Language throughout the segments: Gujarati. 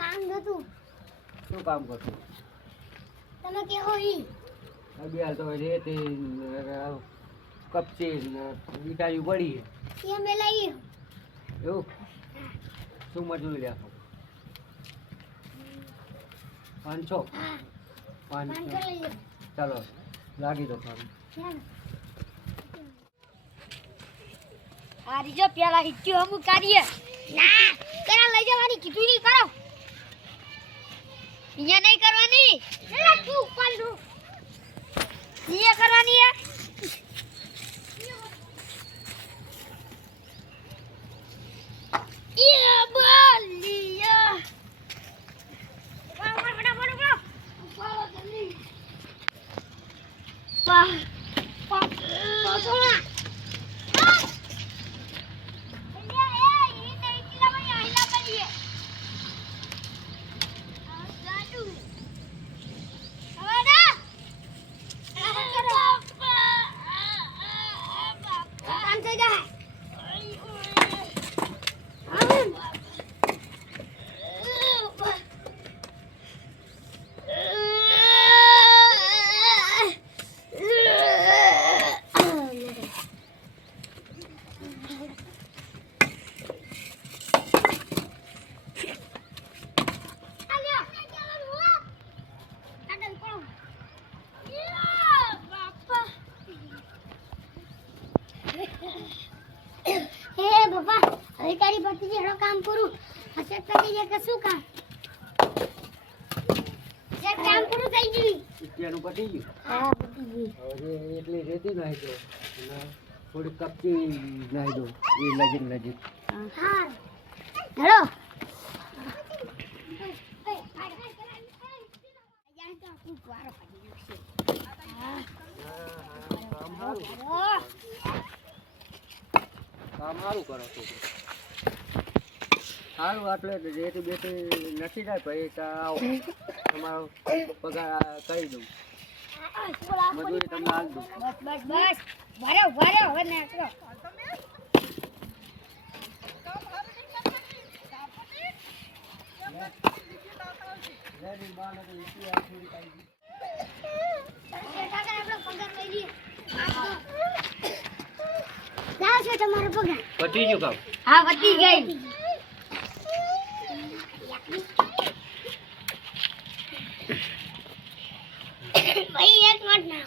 કામ હતું. શું કામ કરતું? તમે કેવો ઈ અભી તો રેતી કપચી ને ઈટાયું પડી એ મે લઈ એવું શું મજૂરી લે 500 હા 500 લઈ લો. ચાલો લાગી દો કામ આ રીજો પેલા હિચ્યો હમુ કાઢીએ ના કરા લઈ જવાની કીધું નહીં કરો અહીંયા નહીં કરવાની ના તું ઉપર નું અહીંયા કરવાની હે યા બોલિયા બડા જલ્દી વાહ પાછોણા અધિકારી ભરતી જેડો કામ કરું અસર કરી જે કે શું કામ જે કામ પૂરું થઈ ગયું ઇટિયાનું પટી ગયું હા પતી ગયું હવે એટલી રેતી નાખી દો અને થોડી કપચી નાખી દો એ નજીક હા હેલો કામ સારું કરો છો સારું આટલે રેતી બેટી નથી જાય પછી આવો તમારો પગાર કરી દઉં મજૂરી તમને આલ દઉં બસ ભરે હવે નાખો તમારો પગાર પતી ગયું કામ હા વધી ગઈ ભાઈ એક મિનિટ ના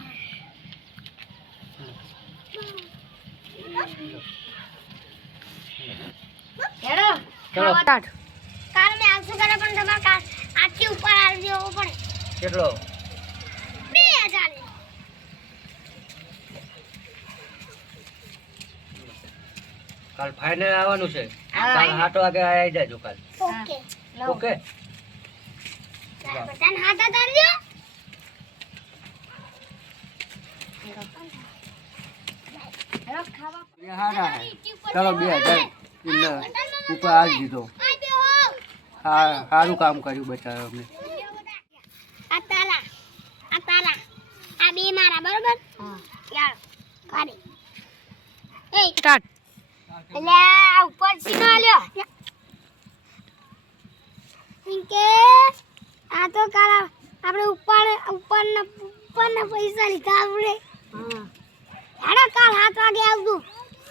હેડો ચલો કાલ મે આવશું કરે પણ તમારે કાલ આથી ઉપર આવી દેવો પડે કેટલો 2000 કાલ ફાઇનલ આવવાનું છે કાલ 8 વાગે આવી જાજો કાલ ઓકે ઓકે બટન હાથા તારજો હેડો ખાવા એ હારા ચલો 2000 ઇન્ને ઉપર આવી દીધો હા સારું કામ કર્યું બચારો અમને આ તાલા આ બે મારા બરોબર હા યાર કાઢી એ સ્ટાર્ટ એટલે આ ઉપર સીનો આલ્યો ઇનકે આ તો કાલા આપણે ઉપરના પૈસા લીધા આપણે હા હેડો કાલ 7 વાગે આવજો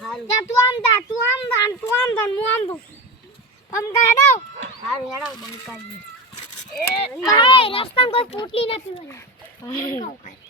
હારું તું આમ દા હું આમ દઉં બંકા હેડો હારું હેડો બંકા એ રસ્તામાં કોઈ પોટલી નથી બની